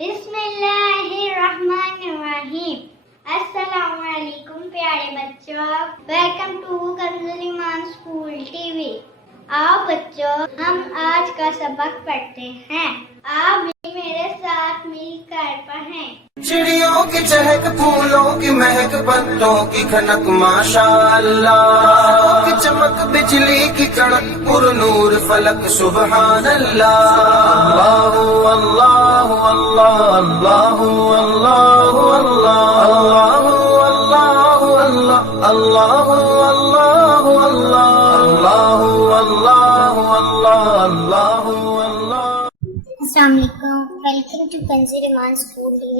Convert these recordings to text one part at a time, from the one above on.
بسم اللہ الرحمن الرحیم۔ السلام علیکم پیارے بچوں، ویلکم ٹو کنز ایمان اسکول ٹی وی۔ آؤ بچوں، ہم آج کا سبق پڑھتے ہیں۔ آپ بھی میرے ساتھ مل کر پڑھیں۔ چڑیوں کی چہک، پھولوں کی مہک، پتوں کی کھنک، ماشاءاللہ کی چمک، بجلی کی کڑک، پر نور فلک، سبحان اللہ۔ اللہ اللہ اللہ اللہ اللہ اللہ اللہ اللہ اللہ اللہ اللہ اللہ اللہ۔ Assalamu alaikum. Welcome to Kanzir Iman School TV.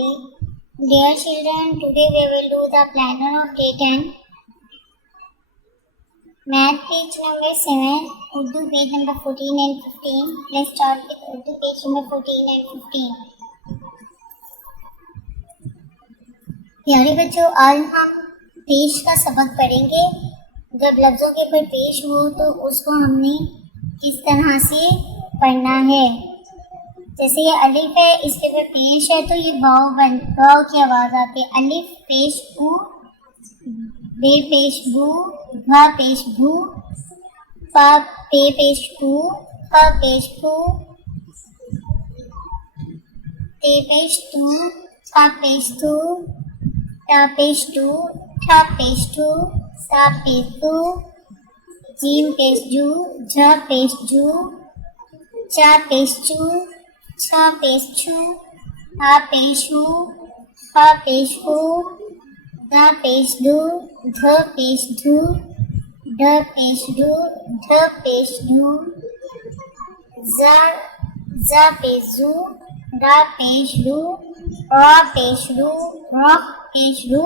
Dear children, today we will do the planner of day 10. Math page number 7, Urdu page number 14 and 15. Let's start with Urdu page number 14 and 15. پیارے بچوں، آج ہم پیش کا سبق پڑھیں گے۔ جب لفظوں کے اوپر پیش ہو تو اس کو ہم نے کس طرح سے پڑھنا ہے۔ جیسے یہ الف ہے، اس کے اوپر پیش ہے تو یہ واو کی آواز آتی ہے۔ الف پیش او، بے پیش بو، بھا پیش بھو، پا پے پیش پو، پا پیش پو، تے پیش تو، پا پیش تو، تا پیش تو، ٹھا پیش تو، سا پیش تو، جیم پیش جو، جھا پیش جو، چا پیش چو، چھا پیش چھو، ہا پیش ہو، پا پیش ہو، دا پیش دو، دھ پیش دھو، ڈھ پیش ڈو، ڈھ پیش ڈھو، زا پیش زو، را پیش رو، را پیش رو، را پیش رو،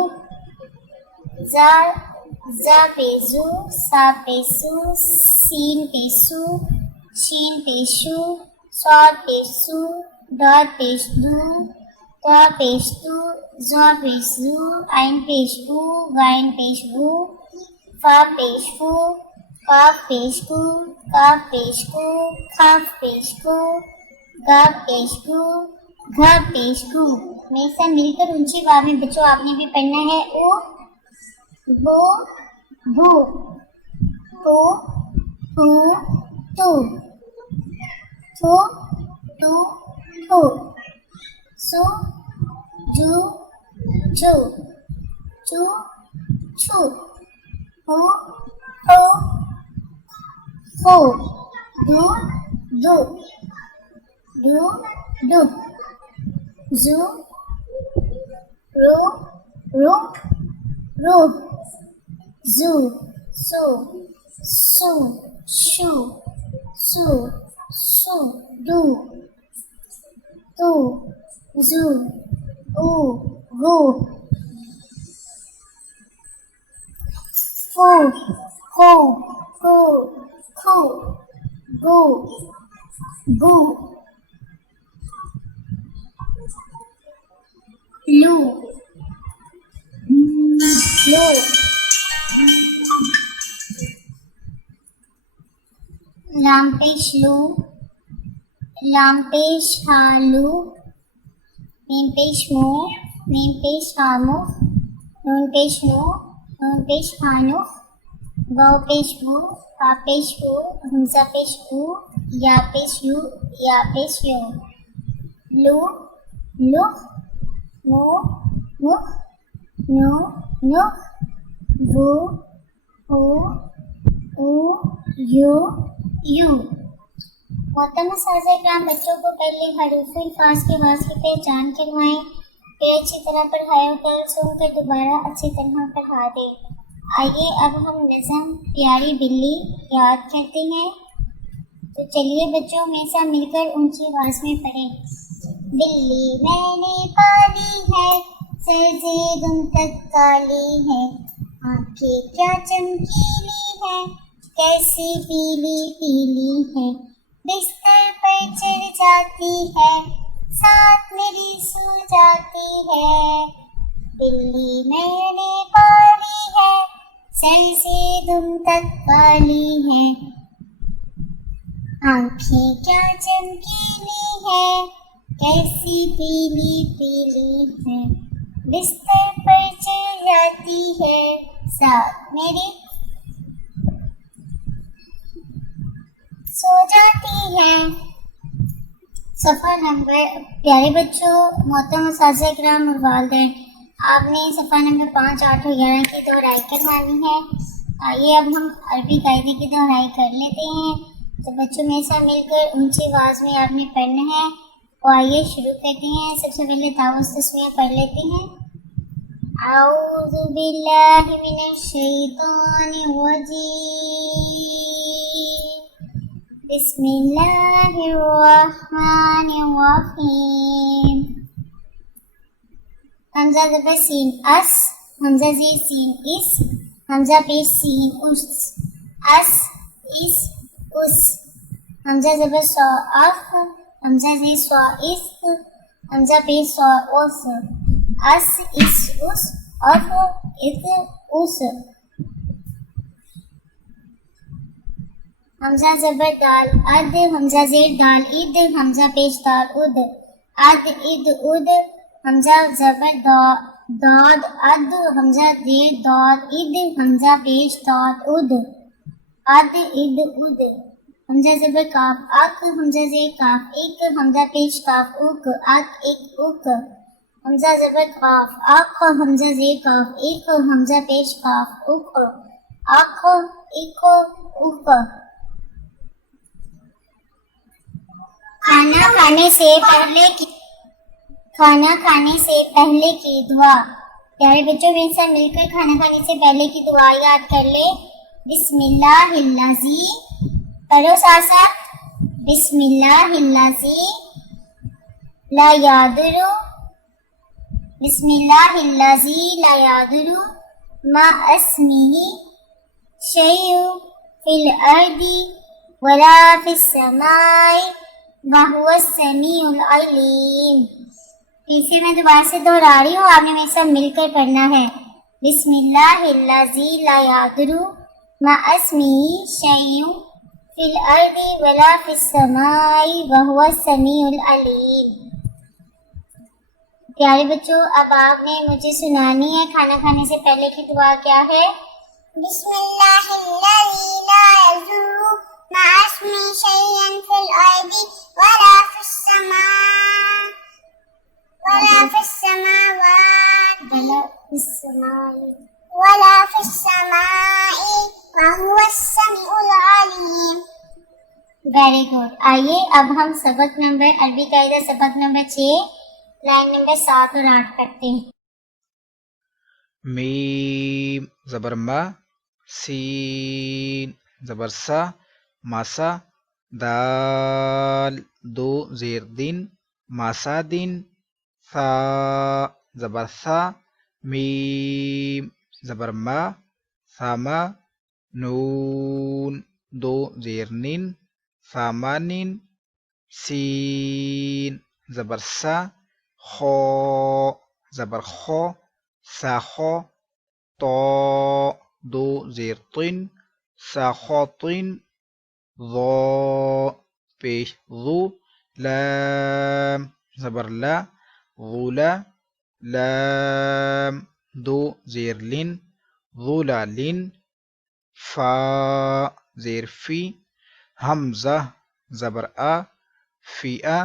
زا پیش زو، سا پیش سو، سین پیش سو، شین پیش شو، صاد پیش سو، دال پیش دو، تا پیش تو، زا پیش زو، عین پیش بو، غین پیش بو، فا پیش فو، قاف پیش کو، کاف پیش کو، کاف پیش کو، گاف پیش کو، گھا پیش کو۔ میرے ساتھ مل کر اونچی آواز میں بچوں آپ نے بھی پڑھنا ہے۔ او، بو، بھو، تو، تو، تھو، ٹو، ٹھو، سو، جو، جو، چو، چھو، ہو، ہو، ہو، دو، دو، ڈو، ڈو، زو، رو، رو، رو، زو، سو، سو، شو، سو، سو، دو، تو، زو، او، گو، فو، ہو، ہو، کھو، گو، گو، لو، لو، لام پیش لو، لام پیش ہالو، میم پیش مو، میم پیش ہامو، نون پیش نو، نون پیش ہانو، واو پیش وو، پا پیش وو، ہمزہ پیش او، یا پیش یو، یا پیش یو، لو، لو، مو، مخ، نو، نخ، وہ، ہو، او، یو، یو۔ محترم اساتذہ کرام، بچوں کو پہلے حروف الفاظ کے آواز کی پہچان کروائیں، پھر اچھی طرح پڑھایا کر سن کر دوبارہ اچھی طرح پڑھا دیں۔ آئیے اب ہم نظم پیاری بلی یاد کرتے ہیں۔ تو چلیے بچوں میرے ساتھ مل کر اونچی آواز میں پڑھیں۔ بلی میں نے پالی ہے، سر سے دم تک کالی ہے، آنکھیں کیا چمکیلی ہے، کیسی پیلی پیلی ہے، بستر پر چڑھ جاتی ہے، ساتھ میری سو جاتی ہے۔ بلی میں نے پالی ہے، سر سے دم تک کالی ہے، آنکھیں کیا چمکیلی ہے، کیسی پیلی پیلی ہے، بستر پر چل جاتی ہے، ساتھ میرے سو جاتی ہے۔ صفحہ نمبر، پیارے بچوں، محترم اساتذہ کرام اور والدین، آپ نے صفحہ نمبر 5، 8 اور 11 کی دہرائی کروانی ہے۔ آئیے اب ہم عربی قاعدے کی دہرائی کر لیتے ہیں۔ تو بچوں میرے ساتھ مل کر اونچی آواز میں آپ نے پڑھنا ہے۔ تو آئیے شروع کرتے ہیں۔ سب سے پہلے تعوذ تسمیہ پڑھ لیتے ہیں۔ اعوذ باللہ من الشیطان الرجیم، بسم اللہ الرحمن الرحیم۔ حمزہ زبر سین اس، حمزہ زیر سین اس، حمزہ پیش سین اس، اس اس اس، حمزہ زبر سو اف، حمزہ زیر سو اس، حمزہ پیش سو اس، اس اس اس، اف اس اس۔ حمزہ زبر دال اد، حمزہ زیر دال اد، حمزہ پیش دال اد، اد اد اد، حمزہ زبر داد اد، حمزہ زیر داد اد، حمزہ پیش داد اد، اد اد اد۔ حمزہ زبر کاف اک، حمزہ زیر کاف اک، حمزہ پیش کاف اک، اک اک اک۔ حمزہ زبر کاف اک، حمزہ زیر کاف اک، حمزہ پیش کاف اک، اک اک اک۔ کھانا کھانے سے پہلے کی دعا۔ پیارے بچوں میرے ساتھ مل کر کھانا کھانے سے پہلے کی دعا یاد کر لے۔ بسم اللہ الذی، پڑھو ساتھ ساتھ، بسم اللہ الذی لا یضر، بسم اللہ الذی لا یضر مع اسمہ شیء فی الارض ولا فی السماء وہو السمیع العلیم۔ اسے میں دوبارہ سے دہرا رہی ہوں، آپ نے میرے ساتھ مل کر پڑھنا ہے۔ بسم اللہ الذی لا یضر مع اسمہ شیء فی الارض ولا فی السماء وہو السمیع العلیم۔ پیارے بچوں اب آپ نے مجھے سنانی ہے کھانا کھانے سے پہلے کی دعا کیا ہے۔ بسم اللہ الذی لا یضر مع اسمہ شیئا فی الارض ولا فی السماء ولا فی السماوات ولا فی السماء وہو السمیع العلیم۔ Very good. آئیے اب ہم سبق نمبر، عربی قاعدہ سبق نمبر 6 لائن نمبر 7 اور 8 پڑھتے ہیں۔ میم زبر ما، سین زبر سا، ماسا، دال دو زیر دن، ماسا دن، ثا زبر ثا، میم زبر ما، ثاما، نون دو زیر نن، ثامانن، سین زبر سا، خو زبر خو، ساخو، طا دو زیر طن، ساخوطن، ضا پیش ضو، لام زبر لا، ظلا، لام دو زیر لن، ظلالن، فا زیر فی، حمزہ زبر آ، فی آ،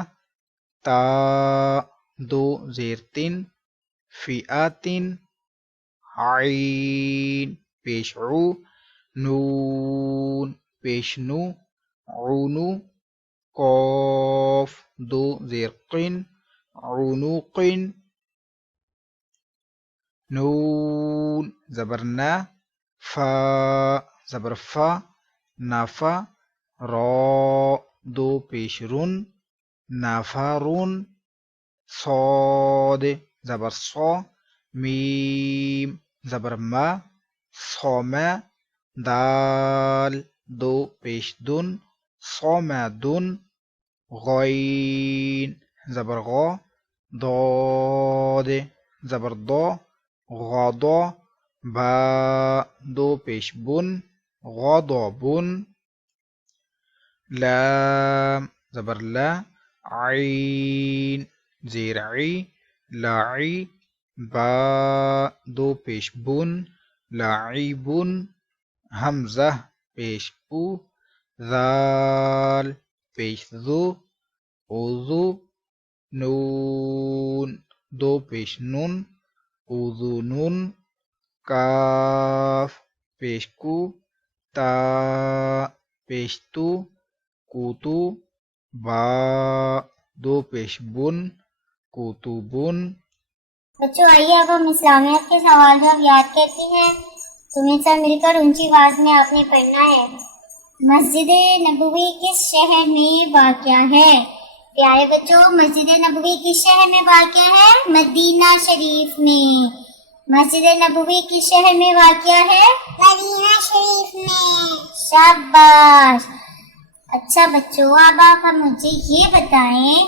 تا دو زیر تن، فی آتن، عین پیش عو، نون پیش نو، عونو، قاف دو زیر قن، عنوقن، نون زبر نا، فا زبر فا، نافا، را دو پیش رن، نافارون، صاد زبر صا، میم زبر ما، صوما، دال دو پیش دن، صومادن، غین زبر غا، ضاد زبر ضا، غاضا، با دو پیش بن، غاضبن، لام زبر لا، عین زیر عی لاعی با دو پیش بن لاعبن حمزہ پیش او ذال پیش ذو اوذو نون دو پیش نن اذنن کاف پیش کو تا پیش تو کوتو با دو پیش بن کوتوبن. بچوں آئیے اب ہم اسلامیات کے سوال جواب یاد کرتے ہیں. تمہیں سب مل کر اونچی آواز میں آپ نے پڑھنا ہے. مسجد نبوی کس شہر میں واقع ہے؟ پیارے بچوں مسجد نبوی کس شہر میں واقع ہے؟ مدینہ شریف میں. مسجد نبوی کس شہر میں واقع ہے؟ مدینہ شریف میں. شاباش. اچھا بچوں اب آپ مجھے یہ بتائیں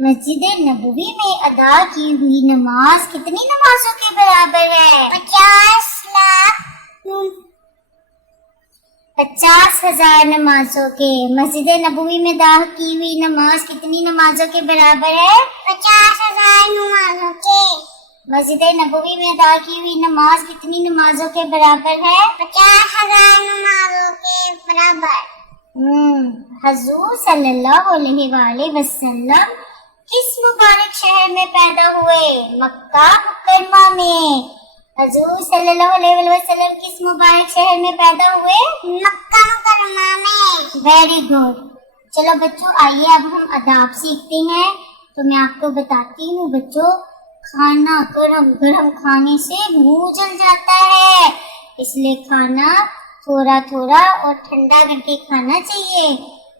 مسجد نبوی میں ادا کی ہوئی نماز کتنی نمازوں کے برابر ہے؟ 50,000 نمازوں کے. مسجد نبوی میں ادا کی ہوئی نماز کتنی نمازوں کے برابر ہے؟ 50,000 نمازوں کے. مسجد نبوی میں ادا کی ہوئی نماز کتنی نمازوں کے برابر ہے؟ 50,000 نمازوں کے برابر. حضور صلی اللہ علیہ وآلہ وسلم کس مبارک شہر میں پیدا ہوئے؟ مکہ مکرمہ میں. حضور صلی اللہ علیہ وسلم کس مبارک شہر میں پیدا ہوئے؟ مکہ مکرمہ میں. Very good. چلو بچوں آئیے اب ہم آداب سیکھتے ہیں. تو میں آپ کو بتاتی ہوں بچوں کھانا گرم گرم کھانے سے منہ جل جاتا ہے، اس لیے کھانا تھوڑا تھوڑا اور ٹھنڈا کر کے کھانا چاہیے.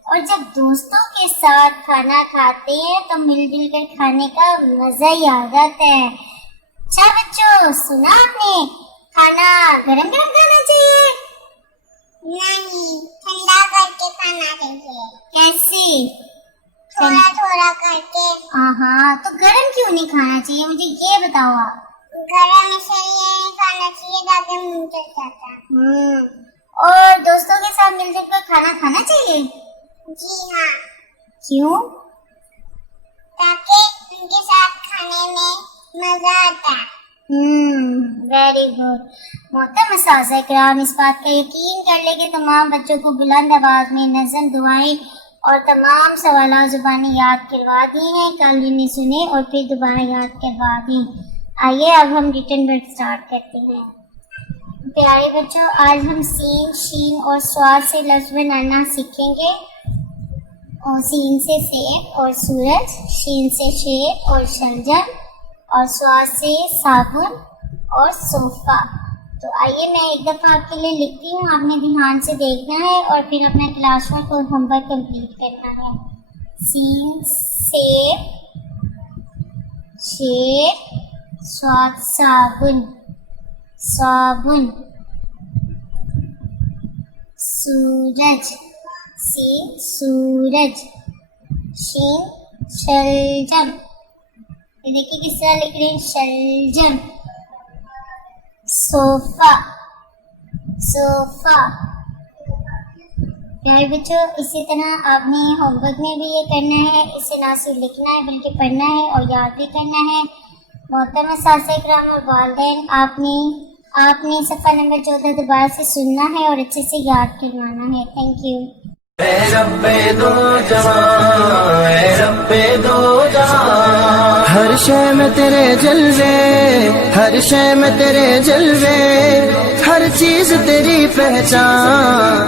اور جب دوستوں کے ساتھ کھانا کھاتے ہیں تو مل جل کر کھانے کا مزہ ہی آ جاتا ہے. اچھا بچوں سنا آپ نے کھانا گرم گرم کھانا چاہیے؟ نہیں ٹھنڈا کر کے کھانا چاہیے. کیسے؟ تھوڑا تھوڑا کر کے. ہاں تو گرم کیوں نہیں کھانا چاہیے مجھے یہ بتاؤ آپ. گرم اس لیے کھانا چاہیے تاکہ منہ جل جاتا. اور دوستوں کے ساتھ مل جل کر کھانا کھانا چاہیے؟ جی ہاں. کیوں؟ تاکہ ان کے ساتھ کھانے میں مزہ آتا ہے. Very good. محترم اساتذہ کرام اس بات کا یقین کر لیں کہ تمام بچوں کو بلند آواز میں نظم دعائیں اور تمام سوالات زبانی یاد کروا دی ہیں. کل انہیں سنیں اور پھر دوبارہ یاد کروا دیں. آئیے اب ہم ریٹن ورک سٹارٹ کرتے ہیں. پیارے بچوں آج ہم سین شین اور سواد سے لفظ بنانا سیکھیں گے. اور سین سے سیب اور سورج، شین سے شیر اور شلجم اور سواد سے صابن اور صوفہ. تو آئیے میں ایک دفعہ آپ کے لیے لکھتی ہوں، آپ نے دھیان سے دیکھنا ہے اور پھر اپنا کلاس ورک اور ہوم ورک کمپلیٹ کرنا ہے. سین سیب، شیر، سواد صابن، صابن، سورج، سین سورج، شین شلجم. یہ دیکھیے کس طرح لکھ رہے ہیں شلجم. صوفہ، صوفہ. پیارے بچوں اسی طرح آپ نے ہوم ورک میں بھی یہ کرنا ہے. اسے نہ صرف لکھنا ہے بلکہ پڑھنا ہے اور یاد بھی کرنا ہے. محترم اساتذہ کرام اور والدین آپ نے صفحہ نمبر 14 دوبارہ سے سننا ہے اور اچھے سے یاد کروانا ہے. Thank you. اے رب دو جہاں، اے رب دو جہاں، ہر شے میں تیرے جلوے، ہر شے میں تیرے جلوے، ہر چیز تیری پہچان.